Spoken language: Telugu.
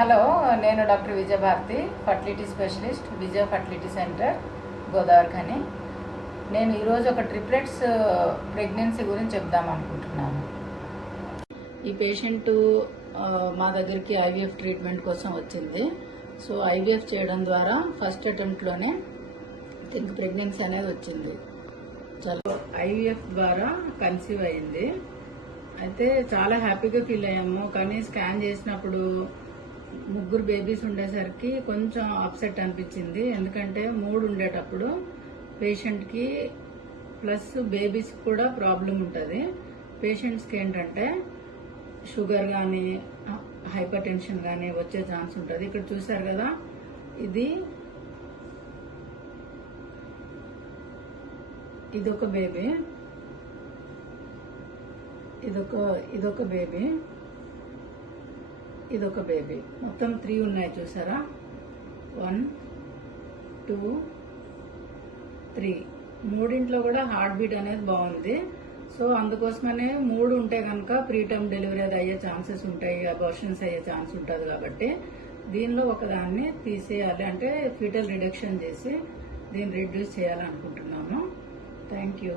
హలో, నేను డాక్టర్ విజయభారతి, ఫర్టిలిటీ స్పెషలిస్ట్, విజయ ఫర్టిలిటీ సెంటర్, గోదావరిఖని. నేను ఈరోజు ఒక ట్రిప్లెట్స్ ప్రెగ్నెన్సీ గురించి చెప్దాం అనుకుంటున్నాను. ఈ పేషెంట్ మా దగ్గరికి ఐవీఎఫ్ ట్రీట్మెంట్ కోసం వచ్చింది. సో ఐవీఎఫ్ చేయడం ద్వారా ఫస్ట్ అటెంప్ట్లోనే ప్రెగ్నెన్సీ అనేది వచ్చింది. చాలా ఐవీఎఫ్ ద్వారా కన్సీవ్ అయింది. అయితే చాలా హ్యాపీగా ఫీల్ అయ్యాము. కానీ స్కాన్ చేసినప్పుడు 3 బేబీస్ ఉండేసరికి కొంచెం అప్సెట్ అనిపించింది. ఎందుకంటే 3 ఉండేటప్పుడు పేషెంట్కి ప్లస్ బేబీస్కి కూడా ప్రాబ్లం ఉంటుంది. పేషెంట్స్కి ఏంటంటే షుగర్ కానీ హైపర్ టెన్షన్ కానీ వచ్చే ఛాన్స్ ఉంటుంది. ఇక్కడ చూసారు కదా, ఇదొక బేబీ, ఇదొక బేబీ, ఇదొక బేబీ. మొత్తం 3 ఉన్నాయి చూసారా, 1 2 3. మూడింట్లో కూడా హార్ట్ బీట్ అనేది బాగుంది. సో అందుకోసమనే 3 ఉంటే కనుక ప్రీటర్మ్ డెలివరీ అది అయ్యే ఛాన్సెస్ ఉంటాయి, అబార్షన్స్ అయ్యే ఛాన్స్ ఉంటుంది. కాబట్టి దీనిలో ఒకదాన్ని తీసేయాలి, అంటే ఫీటల్ రిడక్షన్ చేసి దీన్ని రిడ్యూస్ చేయాలనుకుంటున్నాము. Thank you.